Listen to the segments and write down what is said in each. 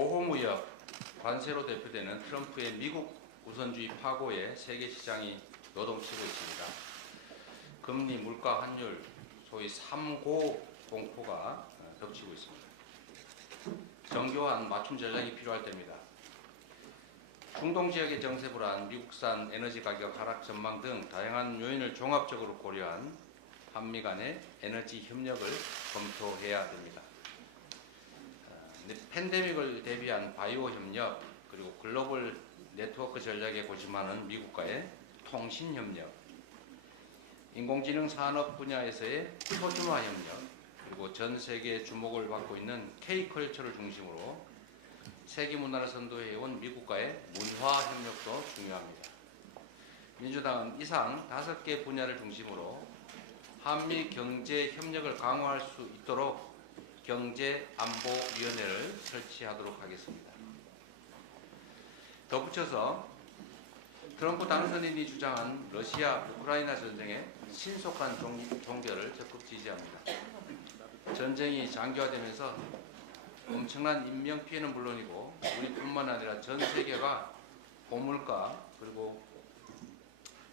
보호무역, 관세로 대표되는 트럼프의 미국 우선주의 파고에 세계 시장이 요동치고 있습니다. 금리, 물가, 환율, 소위 3고 공포가 덮치고 있습니다. 정교한 맞춤 전략이 필요할 때입니다. 중동 지역의 정세 불안, 미국산 에너지 가격 하락 전망 등 다양한 요인을 종합적으로 고려한 한미 간의 에너지 협력을 검토해야 됩니다. 팬데믹을 대비한 바이오 협력, 그리고 글로벌 네트워크 전략에 고심하는 미국과의 통신 협력, 인공지능 산업 분야에서의 표준화 협력, 그리고 전 세계의 주목을 받고 있는 K컬처를 중심으로 세계 문화를 선도해온 미국과의 문화 협력도 중요합니다. 민주당은 이상 5개 분야를 중심으로 한미 경제 협력을 강화할 수 있도록 경제안보위원회를 설치하도록 하겠습니다. 덧붙여서 트럼프 당선인이 주장한 러시아 우크라이나 전쟁의 신속한 종결을 적극 지지합니다. 전쟁이 장기화되면서 엄청난 인명피해는 물론이고 우리뿐만 아니라 전 세계가 고물가 그리고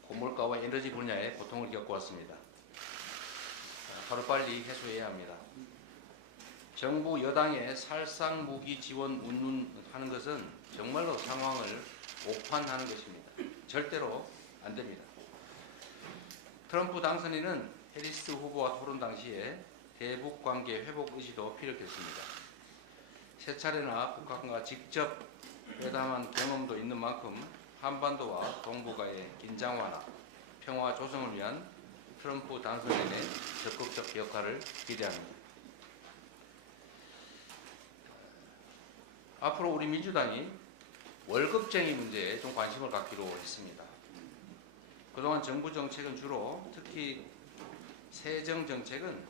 고물가와 에너지 분야에 고통을 겪어왔습니다. 하루빨리 해소해야 합니다. 정부 여당의 살상무기 지원 운운하는 것은 정말로 상황을 오판하는 것입니다. 절대로 안 됩니다. 트럼프 당선인은 해리스 후보와 토론 당시에 대북 관계 회복 의지도 피력했습니다. 세 차례나 북한과 직접 회담한 경험도 있는 만큼 한반도와 동북아의 긴장 완화, 평화 조성을 위한 트럼프 당선인의 적극적 역할을 기대합니다. 앞으로 우리 민주당이 월급쟁이 문제에 좀 관심을 갖기로 했습니다. 그동안 정부 정책은 주로 특히 세정 정책은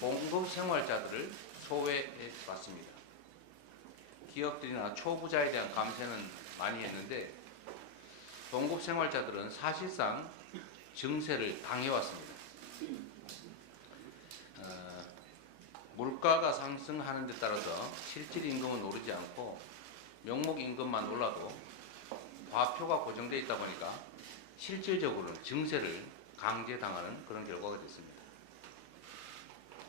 봉급 생활자들을 소외해 왔습니다. 기업들이나 초부자에 대한 감세는 많이 했는데 봉급 생활자들은 사실상 증세를 당해왔습니다. 물가가 상승하는 데 따라서 실질 임금은 오르지 않고 명목 임금만 올라도 과표가 고정되어 있다 보니까 실질적으로는 증세를 강제당하는 그런 결과가 됐습니다.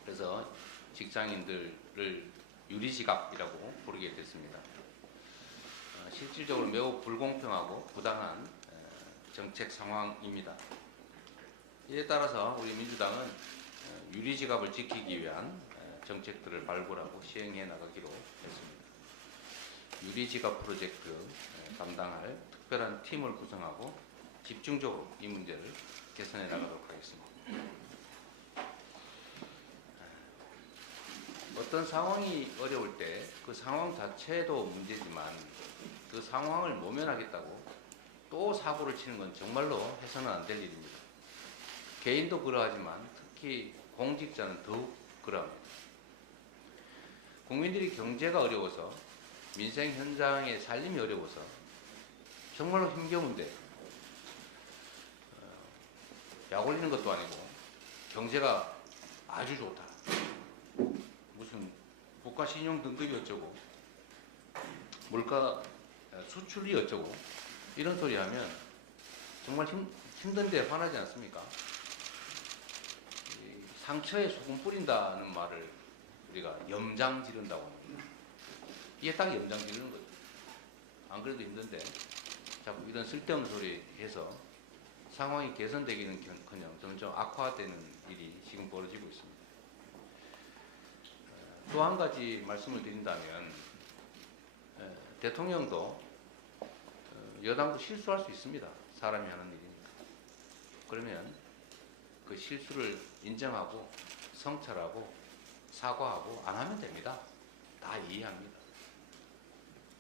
그래서 직장인들을 유리지갑이라고 부르게 됐습니다. 실질적으로 매우 불공평하고 부당한 정책 상황입니다. 이에 따라서 우리 민주당은 유리지갑을 지키기 위한 정책들을 발굴하고 시행해 나가기로 했습니다. 유리지갑 프로젝트 담당할 특별한 팀을 구성하고 집중적으로 이 문제를 개선해 나가도록 하겠습니다. 어떤 상황이 어려울 때 그 상황 자체도 문제지만 그 상황을 모면하겠다고 또 사고를 치는 건 정말로 해서는 안 될 일입니다. 개인도 그러하지만 특히 공직자는 더욱 그러합니다. 국민들이 경제가 어려워서 민생 현장의 살림이 어려워서 정말로 힘겨운데 약 올리는 것도 아니고 경제가 아주 좋다. 무슨 국가 신용 등급이 어쩌고 물가 수출이 어쩌고 이런 소리 하면 정말 힘든데 화나지 않습니까? 상처에 소금 뿌린다는 말을 우리가 염장 지른다고 합니다. 이게 딱 염장 지르는 거죠. 안 그래도 힘든데 자꾸 이런 쓸데없는 소리 해서 상황이 개선되기는커녕 점점 악화되는 일이 지금 벌어지고 있습니다. 또 한 가지 말씀을 드린다면 대통령도 여당도 실수할 수 있습니다. 사람이 하는 일이니까. 그러면 그 실수를 인정하고 성찰하고 사과하고 안 하면 됩니다. 다 이해합니다.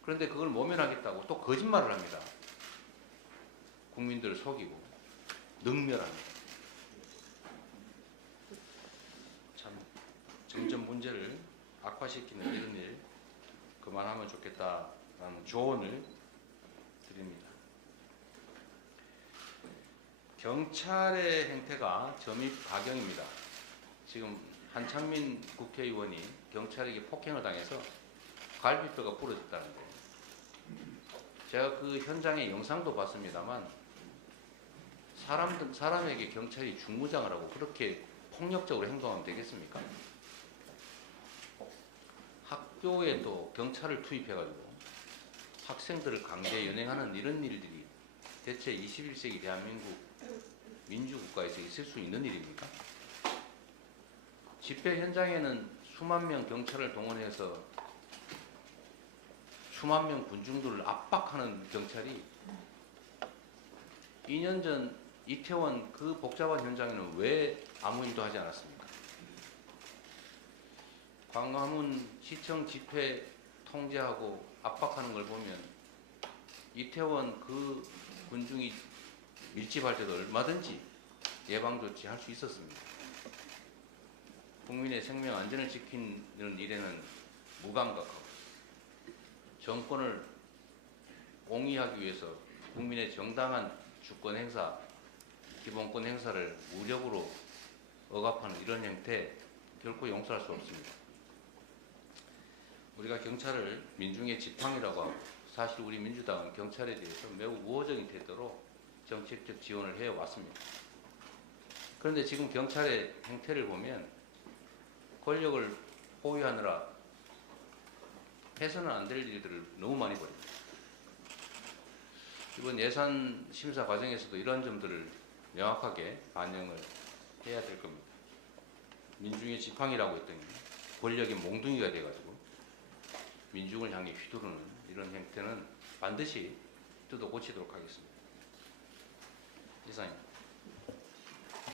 그런데 그걸 모면하겠다고 또 거짓말을 합니다. 국민들을 속이고 능멸합니다. 참 점점 문제를 악화시키는 이런 일 그만하면 좋겠다라는 조언을 드립니다. 경찰의 행태가 점입 가경입니다. 지금 한창민 국회의원이 경찰에게 폭행을 당해서 갈비뼈가 부러졌다는데, 제가 그 현장의 영상도 봤습니다만 사람에게 경찰이 중무장을 하고 그렇게 폭력적으로 행동하면 되겠습니까? 학교에도 경찰을 투입해가지고 학생들을 강제 연행하는 이런 일들이 대체 21세기 대한민국 민주국가에서 있을 수 있는 일입니까? 집회 현장에는 수만 명 경찰을 동원해서 수만 명 군중들을 압박하는 경찰이 2년 전 이태원 그 복잡한 현장에는 왜 아무 일도 하지 않았습니까? 광화문 시청 집회 통제하고 압박하는 걸 보면 이태원 그 군중이 밀집할 때도 얼마든지 예방조치 할 수 있었습니다. 국민의 생명 안전을 지키는 일에는 무감각하고 정권을 옹이하기 위해서 국민의 정당한 주권 행사, 기본권 행사를 무력으로 억압하는 이런 형태 결코 용서할 수 없습니다. 우리가 경찰을 민중의 지팡이라고 하고, 사실 우리 민주당은 경찰에 대해서 매우 우호적인 태도로 정책적 지원을 해왔습니다. 그런데 지금 경찰의 행태를 보면 권력을 포위하느라 해서는 안 될 일들을 너무 많이 벌입니다. 이번 예산 심사 과정에서도 이런 점들을 명확하게 반영을 해야 될 겁니다. 민중의 지팡이라고 했더니 권력의 몽둥이가 돼가지고 민중을 향해 휘두르는 이런 형태는 반드시 뜯어 고치도록 하겠습니다. 이상입니다.